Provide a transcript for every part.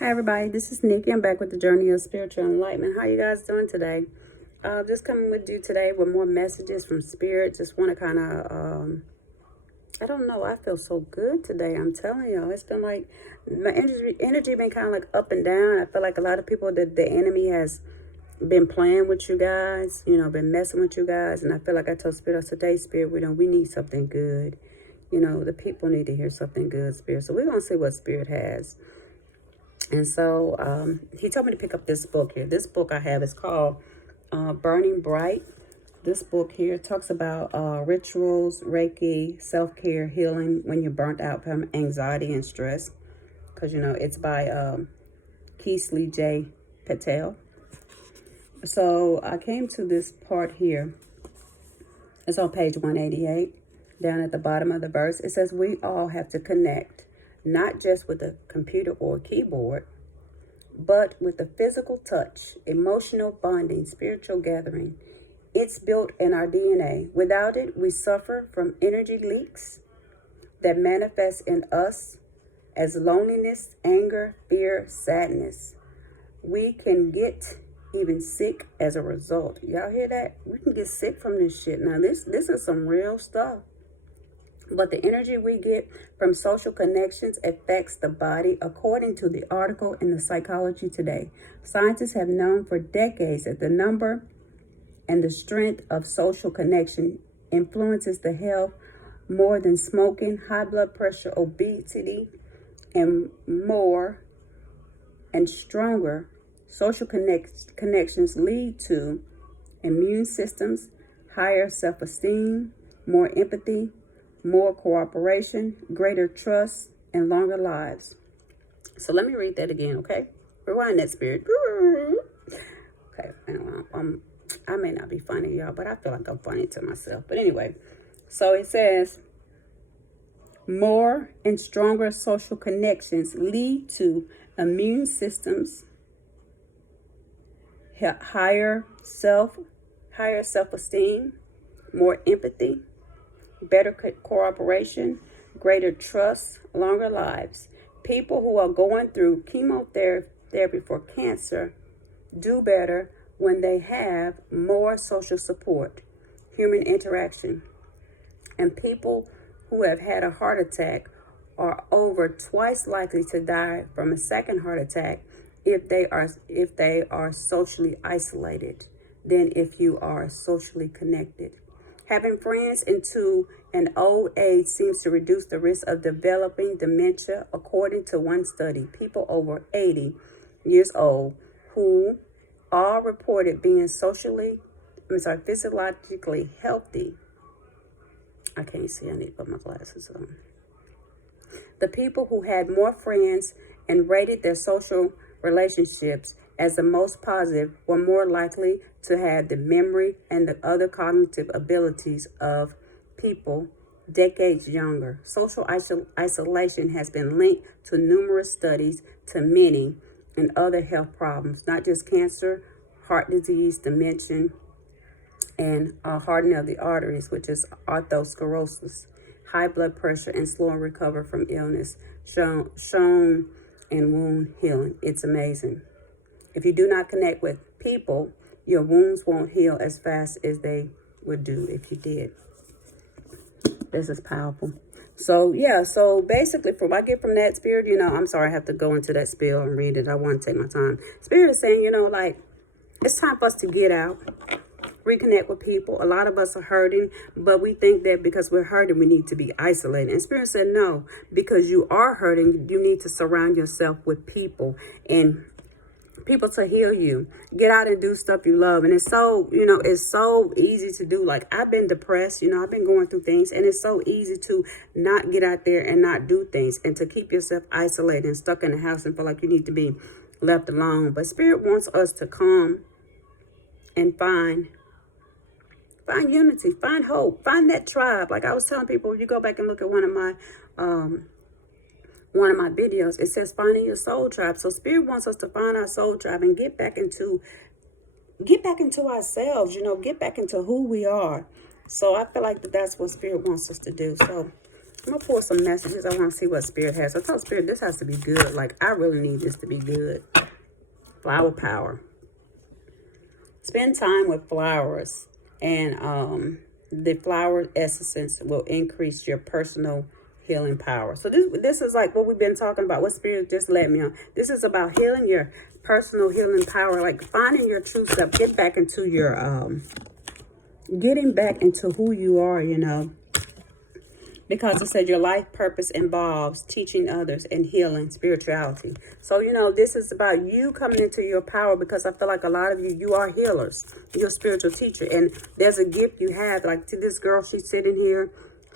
Hi everybody, this is Nikki. I'm back with the Journey of Spiritual Enlightenment. How you guys doing today? Just coming with you today with more messages from Spirit. Just want to kind of, I don't know, I feel so good today. I'm telling you, it's been like, my energy been kind of like up and down. I feel like a lot of people that the enemy has been playing with you guys, been messing with you guys. And I feel like I told Spirit, I said, today, Spirit, we need something good. The people need to hear something good, Spirit. So we're going to see what Spirit has. And so he told me to pick up this book here. This book I have is called Burning Bright. This book here talks about rituals, Reiki, self-care, healing when you're burnt out from anxiety and stress. Because, it's by Keesley J. Patel. So I came to this part here. It's on page 188. Down at the bottom of the verse, it says, we all have to connect, not just with a computer or a keyboard, but with the physical touch, emotional bonding, spiritual gathering. It's built in our DNA. Without it, we suffer from energy leaks that manifest in us as loneliness, anger, fear, sadness. We can get even sick as a result. Y'all hear that? We can get sick from this shit. Now, this is some real stuff. But the energy we get from social connections affects the body, according to the article in the Psychology Today. Scientists have known for decades that the number and the strength of social connection influences the health more than smoking, high blood pressure, obesity, and more and stronger. Social connections lead to immune systems, higher self-esteem, more empathy, more cooperation, greater trust, and longer lives. So let me read that again, okay? Rewind that, Spirit. Okay, I may not be funny, y'all, but I feel like I'm funny to myself. But anyway, so it says, more and stronger social connections lead to immune systems, higher self-esteem, more empathy, better cooperation, greater trust, longer lives. People who are going through chemotherapy for cancer do better when they have more social support, human interaction. And people who have had a heart attack are over twice likely to die from a second heart attack if they are socially isolated than if you are socially connected. Having friends into an old age seems to reduce the risk of developing dementia, according to one study. People over 80 years old who all reported being physiologically healthy. I can't see, I need to put my glasses on. The people who had more friends and rated their social relationships as the most positive were more likely to have the memory and the other cognitive abilities of people decades younger. Social isolation has been linked to numerous studies to many and other health problems, not just cancer, heart disease, dementia, and hardening of the arteries, which is atherosclerosis, high blood pressure, and slow and recover from illness, shown in wound healing. It's amazing. If you do not connect with people, your wounds won't heal as fast as they would do if you did. This is powerful. So, yeah, so basically, from what I get from that, Spirit, I'm sorry I have to go into that spiel and read it. I want to take my time. Spirit is saying, it's time for us to get out, reconnect with people. A lot of us are hurting, but we think that because we're hurting, we need to be isolated. And Spirit said, no, because you are hurting, you need to surround yourself with people and people to heal you. Get out and do stuff you love. And it's so, it's so easy to do. Like, I've been depressed, I've been going through things, and it's so easy to not get out there and not do things and to keep yourself isolated and stuck in the house and feel like you need to be left alone. But Spirit wants us to come and find unity, find hope, find that tribe. Like I was telling people, if you go back and look at one of my videos, it says finding your soul tribe. So Spirit wants us to find our soul tribe and get back into ourselves, get back into who we are. So I feel like that's what Spirit wants us to do. So I'm going to pull some messages. I want to see what Spirit has. I told Spirit this has to be good. Like, I really need this to be good. Flower power. Spend time with flowers. And the flower essence will increase your personal healing power. So this is like what we've been talking about. What Spirit just led me on. This is about healing your personal healing power. Like, finding your true self. Get back into your... getting back into who you are, you know. Because it said your life purpose involves teaching others and healing spirituality. So, you know, this is about you coming into your power, because I feel like a lot of you are healers. You're a spiritual teacher. And there's a gift you have. Like, to this girl, she's sitting here.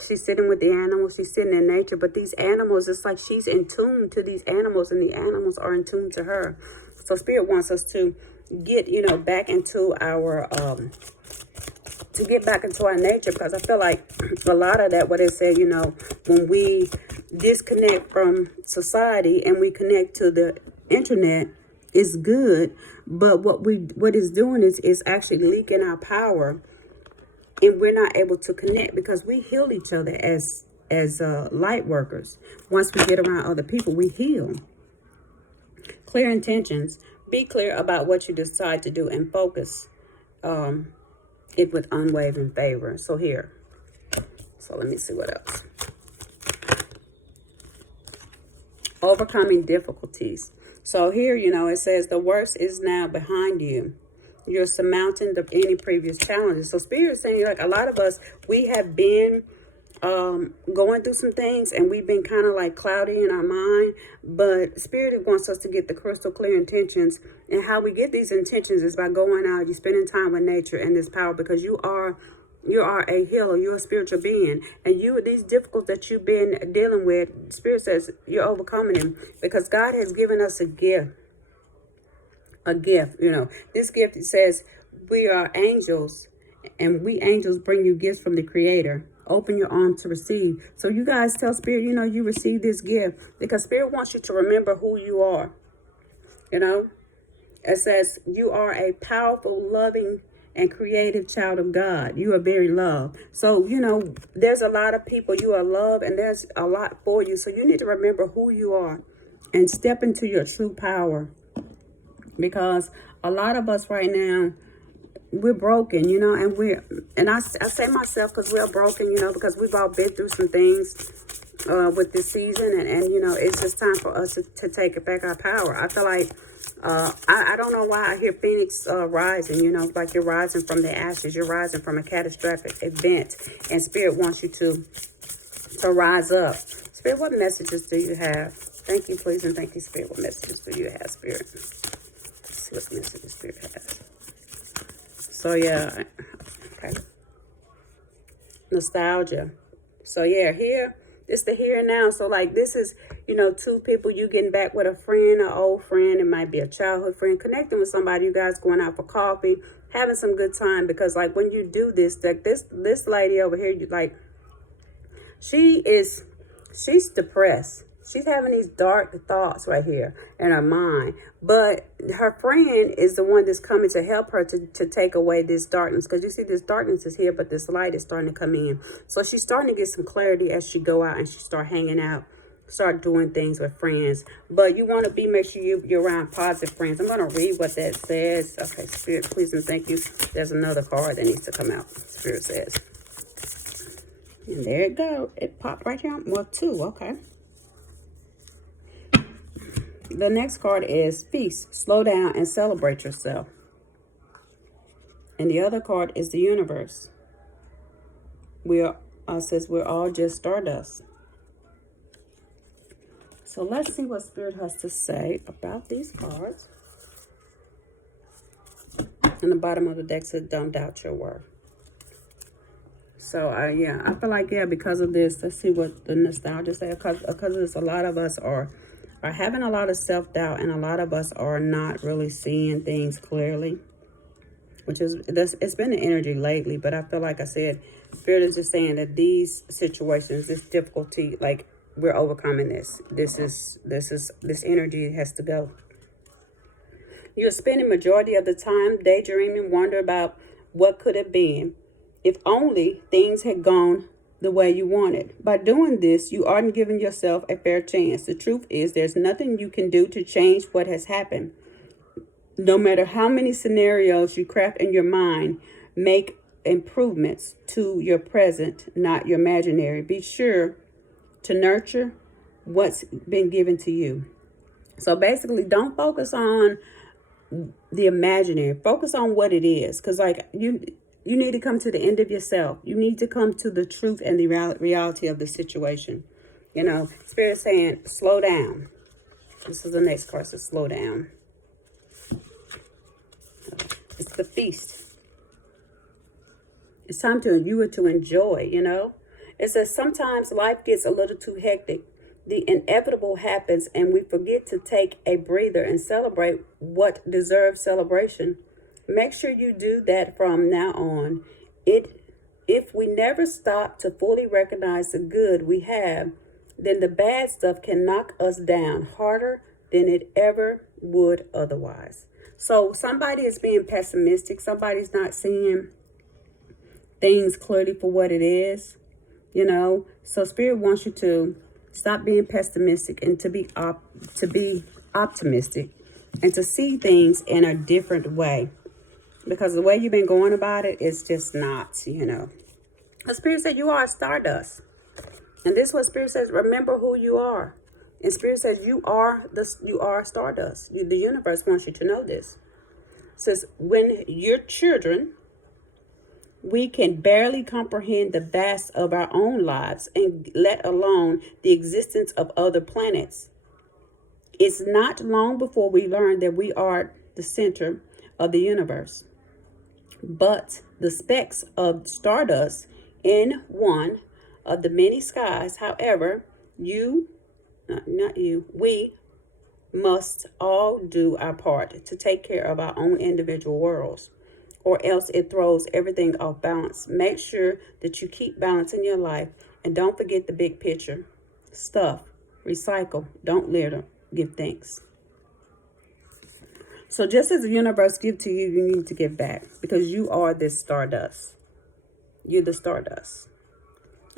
She's sitting with the animals. She's sitting in nature. But these animals, it's like she's in tune to these animals, and the animals are in tune to her. So Spirit wants us to get, you know, back into our... to get back into our nature, because I feel like a lot of that, what it said, you know, when we disconnect from society and we connect to the internet, is good, but what it's doing is actually leaking our power, and we're not able to connect, because we heal each other as light workers. Once we get around other people, we heal. Clear intentions. Be clear about what you decide to do and focus it with unwavering favor. So here. So let me see what else. Overcoming difficulties. So here, you know, it says the worst is now behind you. You're surmounting any previous challenges. So Spirit is saying, like, a lot of us, we have been going through some things, and we've been kind of like cloudy in our mind, but Spirit wants us to get the crystal clear intentions. And how we get these intentions is by going out, you spending time with nature and this power, because you are a healer, you're a spiritual being, and these difficulties that you've been dealing with, Spirit says you're overcoming them, because God has given us a gift, you know. This gift, it says we are angels, and we angels bring you gifts from the Creator. Open your arms to receive. So you guys tell Spirit, you know, you receive this gift, because Spirit wants you to remember who you are. You know, it says you are a powerful, loving, and creative child of God. You are very loved. So, you know, there's a lot of people, you are loved, and there's a lot for you. So you need to remember who you are and step into your true power, because a lot of us right now, we're broken, you know, and I say myself, because we're broken, you know, because we've all been through some things with this season, and you know, it's just time for us to take back our power. I feel like I don't know why I hear Phoenix rising, you know, like you're rising from the ashes, you're rising from a catastrophic event, and Spirit wants you to rise up. Spirit, what messages do you have? Thank you, please, and thank you, Spirit. What messages do you have, Spirit? Let's see what messages Spirit has. So, yeah, okay. Nostalgia. So, yeah, here, it's the here and now. So, like, this is, you know, two people, you getting back with a friend, an old friend. It might be a childhood friend, connecting with somebody, you guys going out for coffee, having some good time. Because, like, when you do this, like, this lady over here, you like, she's depressed. She's having these dark thoughts right here in her mind. But her friend is the one that's coming to help her to take away this darkness. Because you see, this darkness is here, but this light is starting to come in. So she's starting to get some clarity as she go out and she start hanging out, start doing things with friends. But you want to make sure you're around positive friends. I'm going to read what that says. Okay, Spirit, please and thank you. There's another card that needs to come out. Spirit says. And there it go. It popped right here. Well, two. Okay. The next card is Feast. Slow down and celebrate yourself. And the other card is the Universe. Says we're all just stardust. So let's see what Spirit has to say about these cards. And the bottom of the deck says, don't doubt your worth. So, yeah, I feel like, yeah, because of this, let's see what the nostalgia says. Because there's a lot of us are having a lot of self-doubt, and a lot of us are not really seeing things clearly, which is, it's been the energy lately. But I feel like I said, Spirit is just saying that these situations, this difficulty, like, we're overcoming this. This energy has to go. You're spending majority of the time daydreaming, wonder about what could have been. If only things had gone the way you want it. By doing this, you aren't giving yourself a fair chance. The truth is, there's nothing you can do to change what has happened. No matter how many scenarios you craft in your mind, make improvements to your present, not your imaginary. Be sure to nurture what's been given to you. So basically, don't focus on the imaginary. Focus on what it is. Because like you need to come to the end of yourself. You need to come to the truth and the reality of the situation. You know, Spirit saying, slow down. This is the next card, so slow down. It's the feast. It's time to enjoy, you know. It says sometimes life gets a little too hectic. The inevitable happens and we forget to take a breather and celebrate what deserves celebration. Make sure you do that from now on. If we never stop to fully recognize the good we have, then the bad stuff can knock us down harder than it ever would otherwise. So somebody is being pessimistic. Somebody's not seeing things clearly for what it is, you know. So Spirit wants you to stop being pessimistic and to be optimistic and to see things in a different way. Because the way you've been going about it is just not, you know. The Spirit said you are stardust. And this is what Spirit says, remember who you are. And Spirit says you are stardust. The universe wants you to know this. It says when you're children, we can barely comprehend the vast of our own lives and let alone the existence of other planets. It's not long before we learn that we are the center of the universe. But the specks of stardust in one of the many skies, however, we must all do our part to take care of our own individual worlds, or else it throws everything off balance. Make sure that you keep balance in your life and don't forget the big picture. Stuff, recycle, don't litter, give thanks. So just as the universe gives to you, you need to give back because you are this stardust. You're the stardust.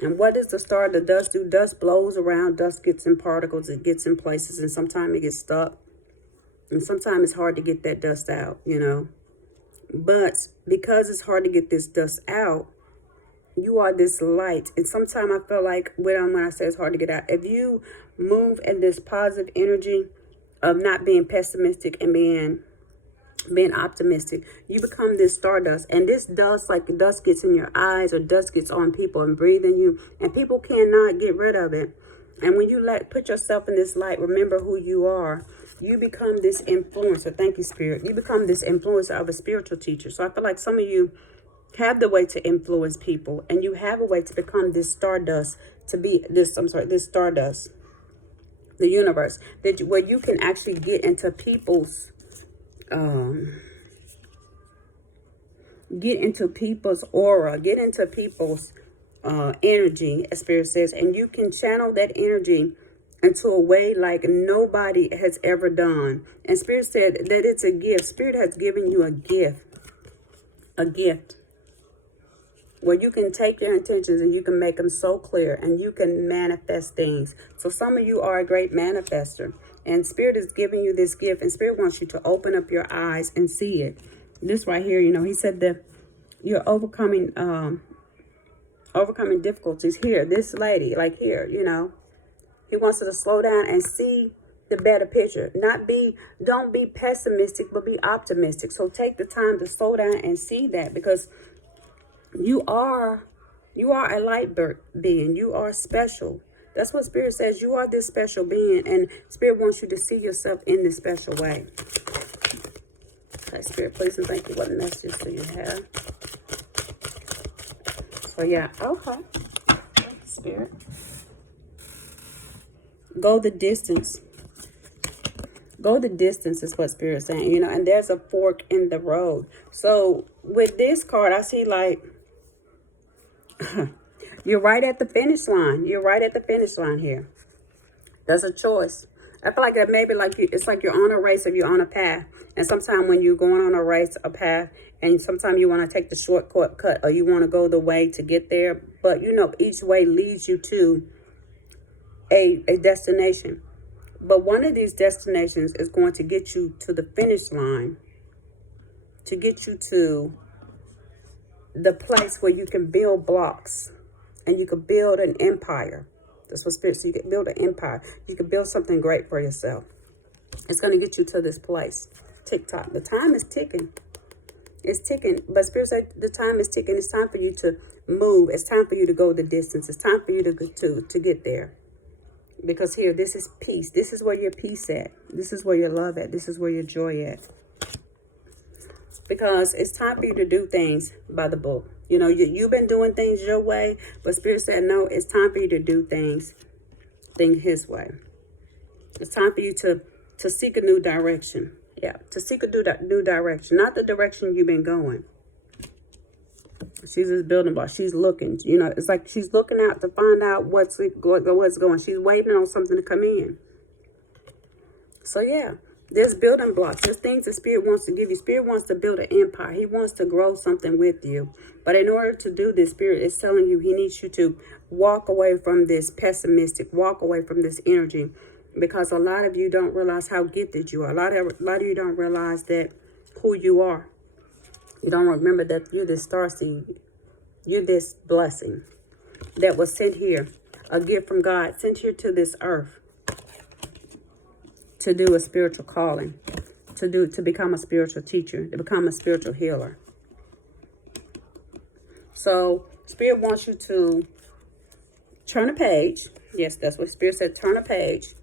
And what does the stardust do? Dust blows around, dust gets in particles, it gets in places, and sometimes it gets stuck. And sometimes it's hard to get that dust out, you know. But because it's hard to get this dust out, you are this light. And sometimes I feel like when I say it's hard to get out, if you move in this positive energy of not being pessimistic and being optimistic, you become this stardust. And this dust, like dust gets in your eyes or dust gets on people and breathing you, and people cannot get rid of it. And when you put yourself in this light, remember who you are, you become this influencer. Thank you, Spirit. You become this influencer of a spiritual teacher. So I feel like some of you have the way to influence people, and you have a way to become this stardust, this stardust, the universe, where you can actually get into people's aura, get into people's energy, as Spirit says, and you can channel that energy into a way like nobody has ever done. And Spirit said that it's a gift. Spirit has given you a gift where you can take your intentions and you can make them so clear and you can manifest things. So some of you are a great manifester, and Spirit is giving you this gift, and Spirit wants you to open up your eyes and see it. This right here, you know, he said that you're overcoming difficulties here. This lady, like here, you know, he wants you to slow down and see the better picture. Don't be pessimistic, but be optimistic. So take the time to slow down and see that, because you are a light being. You are special. That's what Spirit says. You are this special being, and Spirit wants you to see yourself in this special way. Okay, Spirit, please and thank you. What message do you have? So yeah, okay. Spirit. Go the distance. Go the distance is what Spirit is saying, you know, and there's a fork in the road. So with this card, I see like you're right at the finish line. You're right at the finish line here. There's a choice. I feel like that maybe like it's like you're on a race or you're on a path. And sometimes when you're going on a path, and sometimes you want to take the shortcut or you want to go the way to get there, But, you know, each way leads you to a destination. But one of these destinations is going to get you to the finish line, to get you to the place where you can build blocks and you can build an empire. That's what Spirit, so you can build an empire. You can build something great for yourself. It's going to get you to this place. Tick-tock. The time is ticking. It's ticking. But Spirit said the time is ticking. It's time for you to move. It's time for you to go the distance. It's time for you to get there. Because here, this is peace. This is where your peace at. This is where your love at. This is where your joy at. Because it's time for you to do things by the book. You know, you've been doing things your way, but Spirit said, no, it's time for you to do things His way. It's time for you to seek a new direction. Yeah, to seek a new direction, not the direction you've been going. She's this building block. She's looking, you know, it's like she's looking out to find out what's going. She's waiting on something to come in. So yeah, there's building blocks. There's things the Spirit wants to give you. Spirit wants to build an empire. He wants to grow something with you. But in order to do this, Spirit is telling you He needs you to walk away from this pessimistic, walk away from this energy. Because a lot of you don't realize how gifted you are. A lot of you don't realize that who you are. You don't remember that you're this starseed. You're this blessing that was sent here. A gift from God, sent here to this earth. To do a spiritual calling. To become a spiritual teacher. To become a spiritual healer. So, Spirit wants you to turn a page. Yes, that's what Spirit said. Turn a page.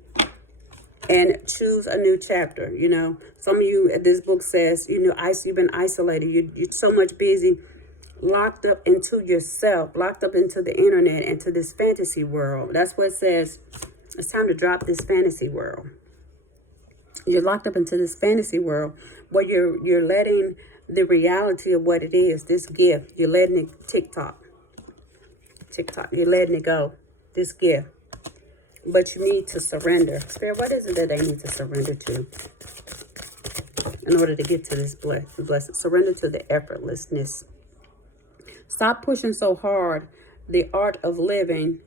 And choose a new chapter. You know, some of you, this book says, you know, you've been isolated. You're so much busy, locked up into yourself, locked up into the internet, into this fantasy world. That's what it says. It's time to drop this fantasy world. You're locked up into this fantasy world where you're letting the reality of what it is, this gift, you're letting it tick-tock. You're letting it go, this gift. But you need to surrender. Spirit, what is it that they need to surrender to in order to get to this blessing? Surrender to the effortlessness. Stop pushing so hard. The art of living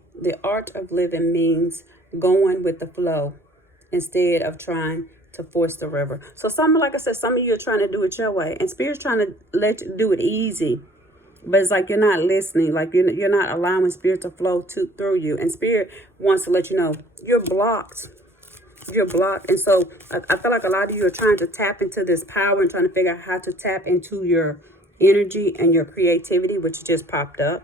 means going with the flow instead of trying to force the river. So like I said, some of you are trying to do it your way. And Spirit's trying to let you do it easy. But it's like you're not listening, like you're not allowing Spirit to flow through you. And Spirit wants to let you know you're blocked. You're blocked. And so I feel like a lot of you are trying to tap into this power and trying to figure out how to tap into your energy and your creativity, which just popped up.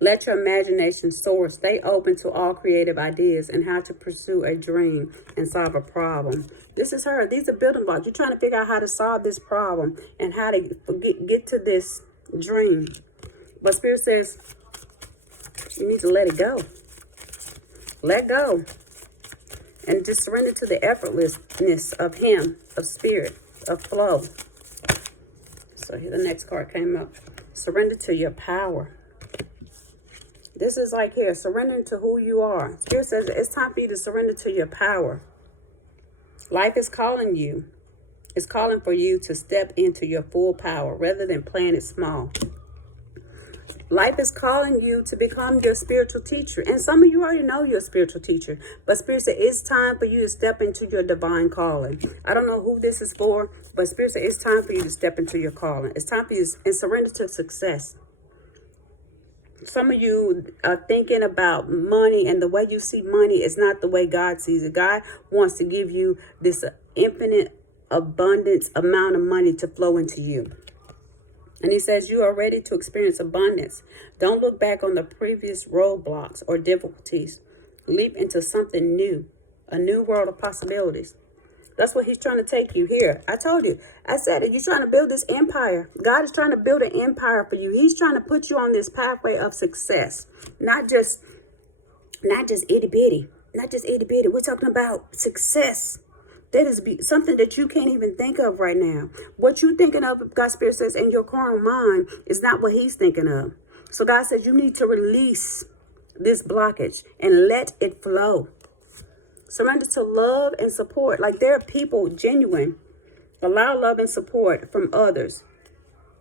Let your imagination soar. Stay open to all creative ideas and how to pursue a dream and solve a problem. This is her. These are building blocks. You're trying to figure out how to solve this problem and how to get to this dream. But Spirit says you need to let it go. Let go. And just surrender to the effortlessness of Him, of Spirit, of flow. So here the next card came up. Surrender to your power. This is like here, surrendering to who you are. Spirit says it's time for you to surrender to your power. Life is calling you. It's calling for you to step into your full power rather than playing it small. Life is calling you to become your spiritual teacher. And some of you already know you're a spiritual teacher. But Spirit said it's time for you to step into your divine calling. I don't know who this is for, but Spirit said it's time for you to step into your calling. It's time for you to surrender to success. Some of you are thinking about money, and the way you see money is not the way God sees it. God wants to give you this infinite abundance amount of money to flow into you. And He says you are ready to experience abundance. Don't look back on the previous roadblocks or difficulties. Leap into something new, a new world of possibilities. That's what He's trying to take you here. I told you. I said it. You're trying to build this empire. God is trying to build an empire for you. He's trying to put you on this pathway of success. Not just itty bitty. Not just itty bitty. We're talking about success. That is something that you can't even think of right now. What you're thinking of, God's Spirit says, in your carnal mind is not what He's thinking of. So God says you need to release this blockage and let it flow. Surrender to love and support. Like there are people genuine. Allow love and support from others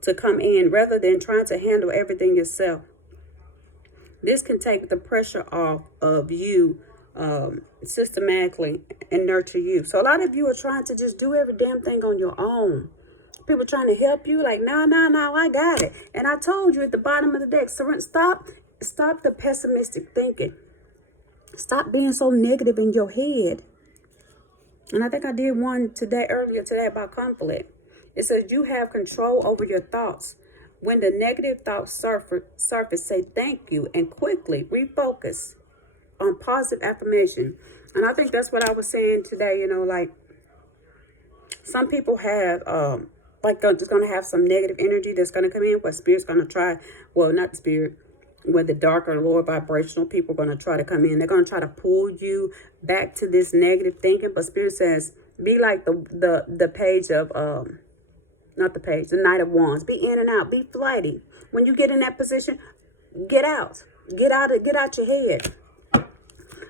to come in rather than trying to handle everything yourself. This can take the pressure off of you systematically and nurture you. So a lot of you are trying to just do every damn thing on your own. People trying to help you like, no, I got it. And I told you at the bottom of the deck, stop the pessimistic thinking. Stop being so negative in your head. And I think I did one earlier today about conflict. It says you have control over your thoughts. When the negative thoughts surface, say thank you and quickly refocus on positive affirmation. And I think that's what I was saying today, like some people have, just going to have some negative energy that's going to come in, where spirit's going to try, well, not the spirit, where the darker, lower vibrational people are going to try to come in. They're going to try to pull you back to this negative thinking. But spirit says, be like the page of, not the page, the Knight of Wands. Be in and out. Be flighty. When you get in that position, get out. Get out your head.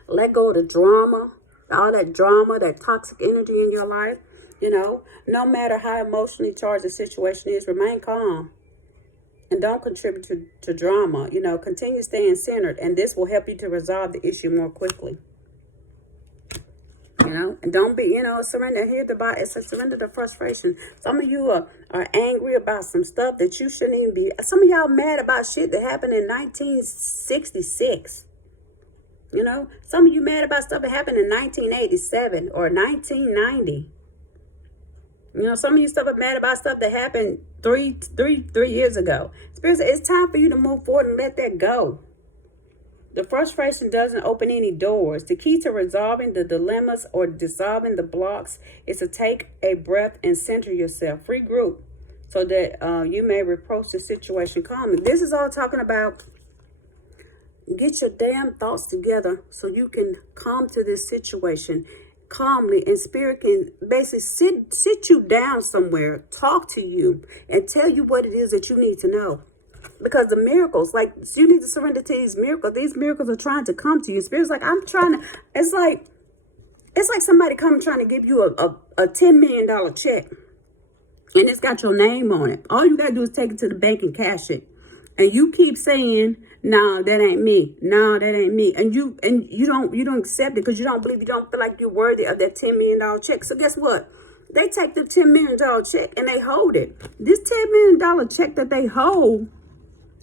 Let go of the drama, all that drama, that toxic energy in your life. No matter how emotionally charged the situation is, remain calm. And don't contribute to drama. Continue staying centered. And this will help you to resolve the issue more quickly. And don't be, surrender. Here the body, it's a surrender to frustration. Some of you are angry about some stuff that you shouldn't even be. Some of y'all mad about shit that happened in 1966. Some of you mad about stuff that happened in 1987 or 1990. Some of you stuff are mad about stuff that happened three years ago. Spirit says it's time for you to move forward and let that go. The frustration doesn't open any doors. The key to resolving the dilemmas or dissolving the blocks is to take a breath and center yourself. Regroup so that you may approach the situation calmly. This is all talking about get your damn thoughts together so you can come to this situation calmly, and spirit can basically sit you down somewhere, talk to you, and tell you what it is that you need to know. Because the miracles, you need to surrender to these miracles. These miracles are trying to come to you. Spirit's like, it's like somebody trying to give you a $10 million check, and it's got your name on it. All you got to do is take it to the bank and cash it. And you keep saying, no, that ain't me. No, that ain't me. And you don't accept it because you don't believe, you don't feel like you're worthy of that $10 million check. So guess what? They take the $10 million check and they hold it. This $10 million check that they hold,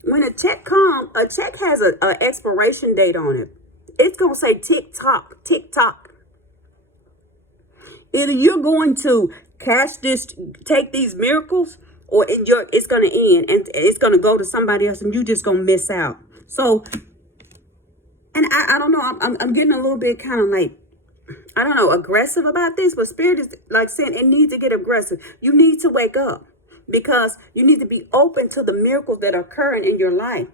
when a check comes, a check has an expiration date on it. It's going to say tick tock, tick tock. Either you're going to cash this, take these miracles, or it's going to end and it's going to go to somebody else and you just going to miss out. So, and I don't know, I'm getting a little bit kind of aggressive about this, but spirit is like saying it needs to get aggressive. You need to wake up because you need to be open to the miracles that are occurring in your life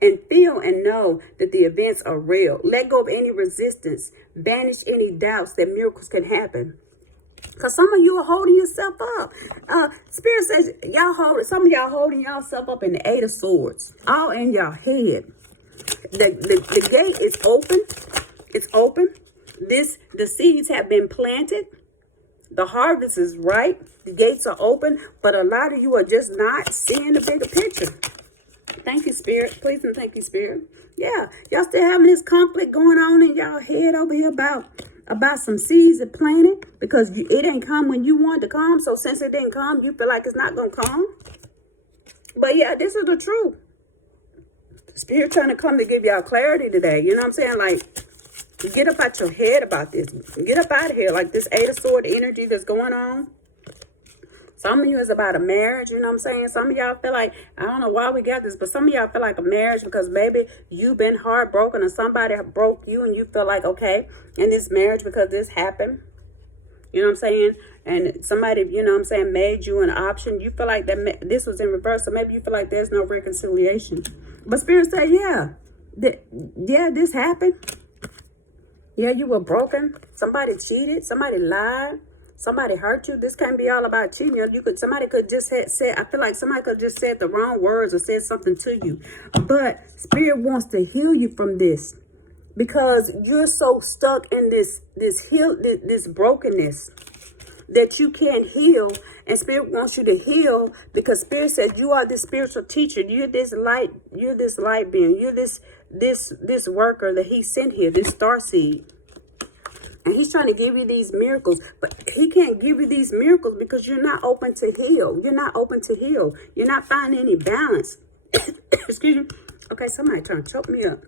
and feel and know that the events are real. Let go of any resistance, banish any doubts that miracles can happen. Because some of you are holding yourself up. Spirit says some of y'all holding yourself up in the Eight of Swords, all in your head. The gate is open. It's open. The seeds have been planted. The harvest is ripe. The gates are open. But a lot of you are just not seeing the bigger picture. Thank you, Spirit. Please and thank you, Spirit. Yeah, y'all still having this conflict going on in y'all head over here about some seeds that planted because it ain't come when you wanted to come. So since it didn't come, you feel like it's not going to come. But yeah, this is the truth. Spirit trying to come to give y'all clarity today. You know what I'm saying? Like, get up out your head about this. Get up out of here. Like this Eight of Swords energy that's going on. Some of you is about a marriage, you know what I'm saying? Some of y'all feel like, I don't know why we got this, but some of y'all feel like a marriage because maybe you've been heartbroken or somebody broke you and you feel like, okay, in this marriage because this happened. You know what I'm saying? And somebody, you know what I'm saying, made you an option. You feel like that this was in reverse, so maybe you feel like there's no reconciliation. But Spirit said, this happened. Yeah, you were broken. Somebody cheated. Somebody lied. Somebody hurt you. This can't be all about cheating. Somebody could just said, I feel like somebody could just said the wrong words or said something to you. But Spirit wants to heal you from this because you're so stuck in this brokenness that you can't heal And Spirit wants you to heal because Spirit said you are this spiritual teacher. You're this light being. You're this worker that he sent here, this starseed. And he's trying to give you these miracles, but he can't give you these miracles because you're not open to heal. You're not open to heal. You're not finding any balance. Excuse me. Okay, somebody trying to choke me up.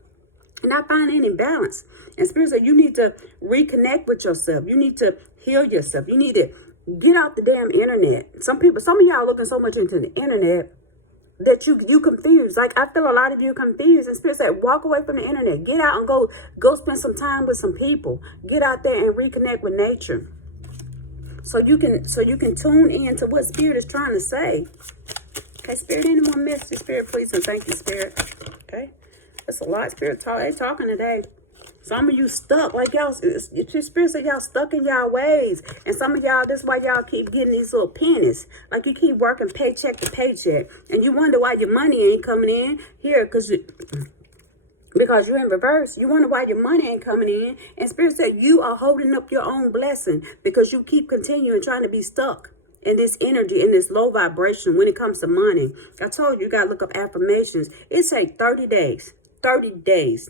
You're not finding any balance. And Spirit said you need to reconnect with yourself. You need to heal yourself. You need to get off the damn internet. Some of y'all looking so much into the internet that you confused. Like, I feel a lot of you confused. And Spirit said, walk away from the internet. Get out and go spend some time with some people. Get out there and reconnect with nature. So you can tune in to what Spirit is trying to say. Okay, Spirit, any more messages? Spirit, please and thank you, Spirit. Okay. That's a lot. Spirit they talking today. Some of you stuck, like y'all, Spirit said y'all stuck in y'all ways. And some of y'all, that's why y'all keep getting these little pennies. Like you keep working paycheck to paycheck. And you wonder why your money ain't coming in here because you're in reverse. You wonder why your money ain't coming in. And Spirit said you are holding up your own blessing because you keep continuing trying to be stuck in this energy, in this low vibration when it comes to money. I told you got to look up affirmations. It takes 30 days. 30 days.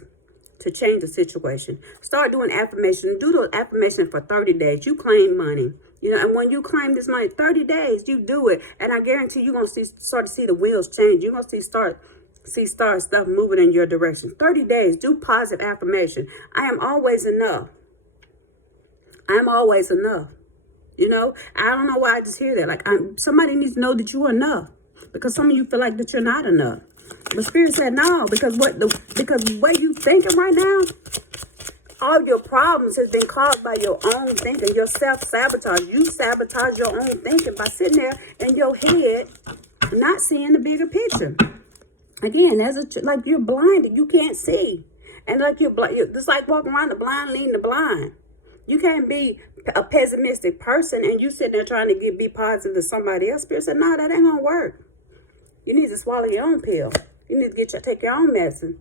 To change the situation. Start doing affirmations. Do those affirmations for 30 days. You claim money. You know, and when you claim this money, 30 days, you do it. And I guarantee you're going to start to see the wheels change. You're going to see stuff moving in your direction. 30 days. Do positive affirmation. I am always enough. I am always enough. You know, I don't know why I just hear that. Like, somebody needs to know that you are enough. Because some of you feel like that you're not enough. But Spirit said no, because the way you thinking right now, all your problems has been caused by your own thinking, your self-sabotage. You sabotage your own thinking by sitting there in your head, not seeing the bigger picture. Again, like you're blinded, you can't see, and like you're just like walking around the blind, leading the blind. You can't be a pessimistic person and you sitting there trying to be positive to somebody else. Spirit said, no, that ain't gonna work. You need to swallow your own pill. You need to take your own medicine.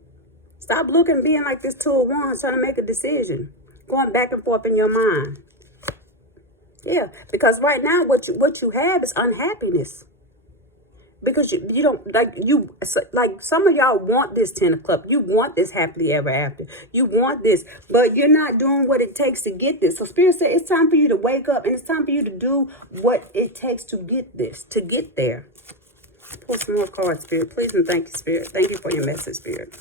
Stop being like this 2 of Wands, trying to make a decision, going back and forth in your mind. Yeah, because right now what you have is unhappiness. Because you don't like some of y'all want this 10 of Cups. You want this happily ever after. You want this, but you're not doing what it takes to get this. So Spirit said it's time for you to wake up and it's time for you to do what it takes to get this, to get there. Pull some more cards, Spirit. Please and thank you, Spirit. Thank you for your message, Spirit.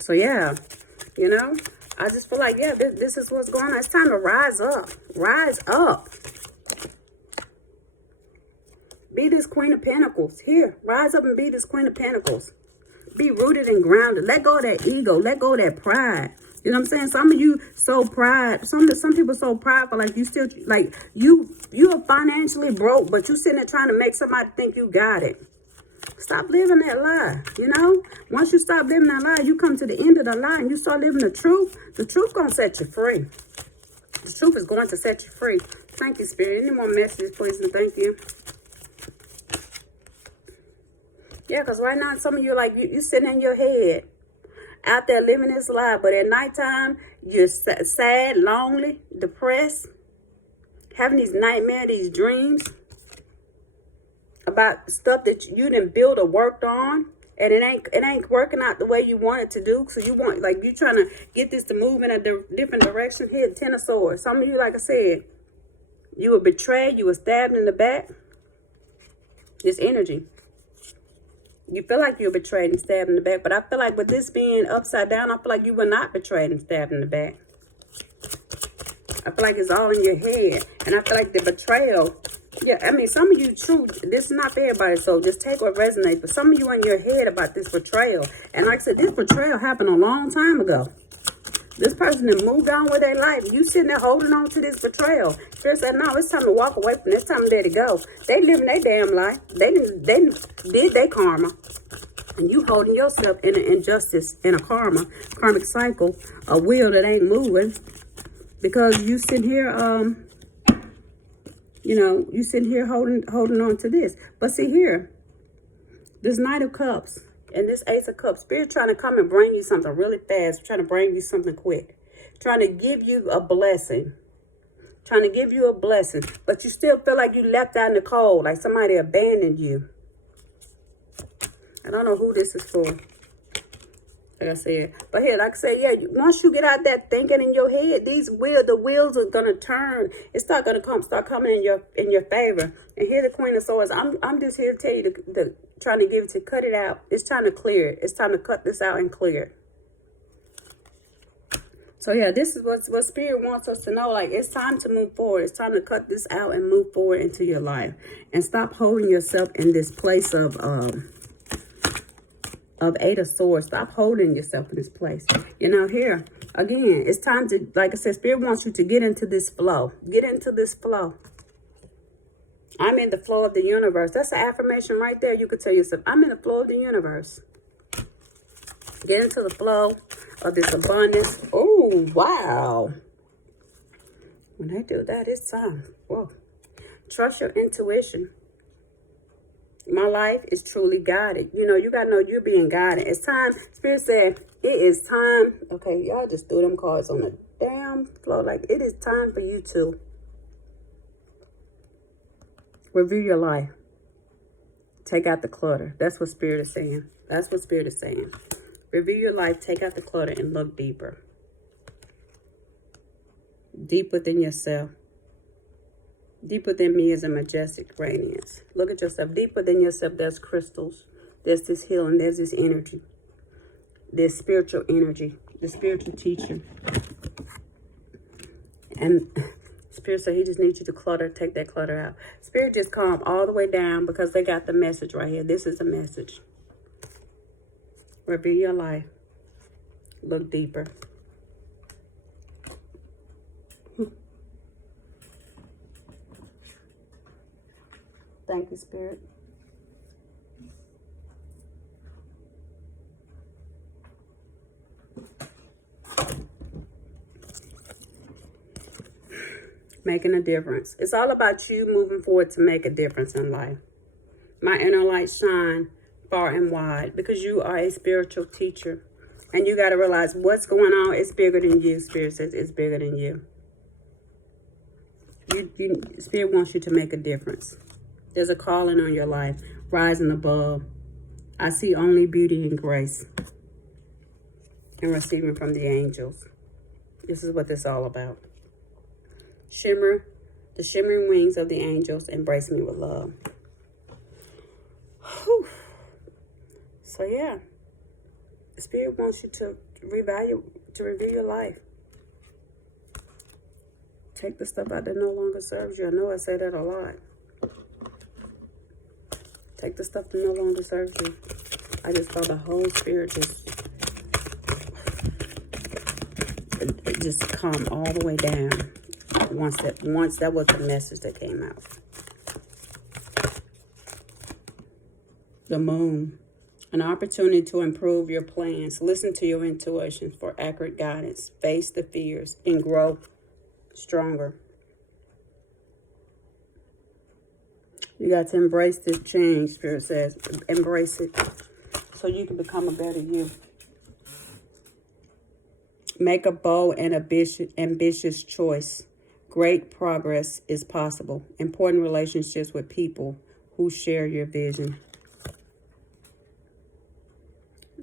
So, yeah, you know, I just feel like, yeah, this is what's going on. It's time to rise up. Rise up. Be this Queen of Pentacles. Here, rise up and be this Queen of Pentacles. Be rooted and grounded. Let go of that ego. Let go of that pride. You know what I'm saying? Some of you so pride. Some people so prideful. Like you still, like you are financially broke, but you sitting there trying to make somebody think you got it. Stop living that lie. You know, once you stop living that lie, you come to the end of the lie and you start living the truth. The truth gonna set you free. The truth is going to set you free. Thank you, Spirit. Any more messages, please and thank you. Yeah, because right now some of you like you sitting in your head, out there living this life, but at nighttime you're sad, lonely, depressed, having these nightmares, these dreams about stuff that you didn't build or worked on, and it ain't working out the way you want it to do. So you want, like, you trying to get this to move in a different direction. Here, 10 of Swords. Some of you, like I said, you were betrayed, you were stabbed in the back. This energy. You feel like you were betrayed and stabbed in the back, but I feel like with this being upside down, I feel like you were not betrayed and stabbed in the back. I feel like it's all in your head. And I feel like the betrayal, yeah, I mean, some of you, true, this is not for everybody, so just take what resonates. But some of you in your head about this betrayal. And like I said, this betrayal happened a long time ago. This person that moved on with their life. You sitting there holding on to this betrayal. Spirit said, no, it's time to walk away from this. It's time to let it go. They living their damn life. They did their karma. And you holding yourself in an injustice, in a karmic cycle, a wheel that ain't moving. Because you sitting here, you know, you sitting here holding on to this. But see here, this Knight of Cups and this Ace of Cups, Spirit trying to come and bring you something really fast, trying to bring you something quick, trying to give you a blessing, trying to give you a blessing, but you still feel like you left out in the cold, like somebody abandoned you. I don't know who this is for, like I said. But here, like I said, yeah, once you get out that thinking in your head, the wheels are gonna turn. It's not gonna start coming in your favor. And here the Queen of Swords. I'm just here to tell you trying to give it to cut it out. It's time to clear it. It's time to cut this out and clear it. So yeah, this is what Spirit wants us to know. Like, it's time to move forward. It's time to cut this out and move forward into your life. And stop holding yourself in this place of Eight of Swords. Stop holding yourself in this place. You know, here, again, it's time to, like I said, Spirit wants you to get into this flow. Get into this flow. I'm in the flow of the universe. That's an affirmation right there. You could tell yourself, I'm in the flow of the universe. Get into the flow of this abundance. Oh, wow. When they do that, it's time. Whoa. Trust your intuition. My life is truly guided. You know, you got to know you're being guided. It's time. Spirit said, it is time. Okay, y'all just threw them cards on the damn floor. Like, it is time for you to review your life. Take out the clutter. That's what Spirit is saying. That's what Spirit is saying. Review your life, take out the clutter, and look deeper. Deep within yourself. Deep within me is a majestic radiance. Look at yourself. Deep within yourself, there's crystals. There's this healing. There's this energy. There's spiritual energy. The spiritual teacher. And Spirit said he just needs you to take that clutter out. Spirit just calm all the way down because they got the message right here. This is the message. Review your life. Look deeper. Thank you, Spirit. Making a difference. It's all about you moving forward to make a difference in life. My inner light shine far and wide because you are a spiritual teacher. And you got to realize what's going on is bigger than you. Spirit says it's bigger than you. Spirit wants you to make a difference. There's a calling on your life. Rising above. I see only beauty and grace. And receiving from the angels. This is what this is all about. Shimmer. The shimmering wings of the angels embrace me with love. Whew. So yeah, the Spirit wants you to review your life. Take the stuff out that no longer serves you. I know I say that a lot. Take the stuff that no longer serves you. I just saw the whole Spirit just calm all the way down. Once that was the message that came out. The moon. An opportunity to improve your plans. Listen to your intuition for accurate guidance. Face the fears and grow stronger. You got to embrace this change, Spirit says. Embrace it so you can become a better you. Make a bold and ambitious choice. Great progress is possible. Important relationships with people who share your vision.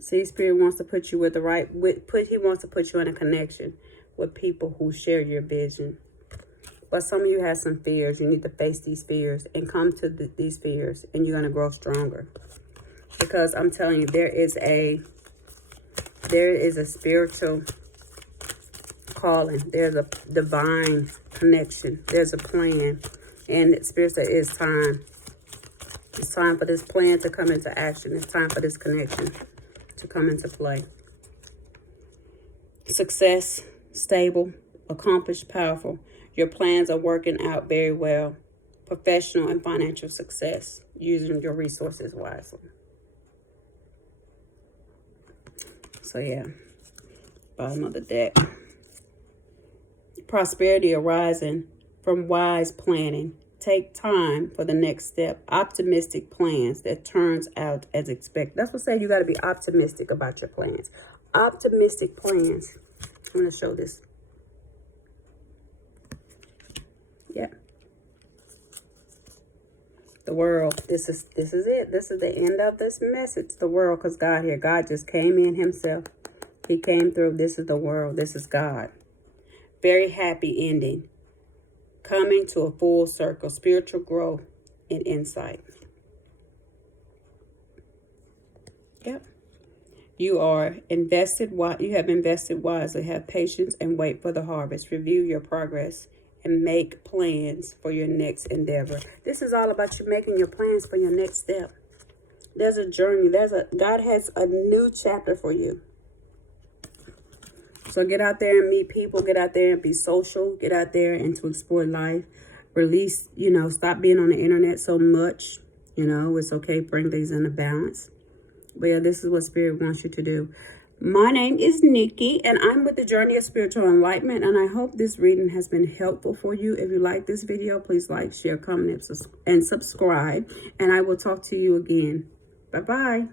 See, Spirit wants to put you with the right, he wants to put you in a connection with people who share your vision. But some of you have some fears. You need to face these fears and come to these fears, and you're going to grow stronger. Because I'm telling you, there is a spiritual calling. There's a divine connection. There's a plan. And Spirit said it's time. It's time for this plan to come into action. It's time for this connection to come into play. Success, stable, accomplished, powerful. Your plans are working out very well. Professional and financial success. Using your resources wisely. So yeah, bottom of the deck. Prosperity arising from wise planning. Take time for the next step. Optimistic plans that turns out as expected. That's what saying you got to be optimistic about your plans. Optimistic plans. I'm going to show this. The world. This is it. This is the end of this message. The world, because God here. God just came in himself. He came through. This is the world. This is God. Very happy ending. Coming to a full circle. Spiritual growth and insight. Yep. You are invested. You have invested wisely. Have patience and wait for the harvest. Review your progress and make plans for your next endeavor. This is all about you making your plans for your next step. There's a journey. God has a new chapter for you. So get out there and meet people. Get out there and be social. Get out there and to explore life. Release, stop being on the internet so much. It's okay. Bring things into balance. But yeah, this is what Spirit wants you to do. My name is Nikki, and I'm with the Journey of Spiritual Enlightenment, and I hope this reading has been helpful for you. If you like this video, please like, share, comment, and subscribe, and I will talk to you again. Bye-bye.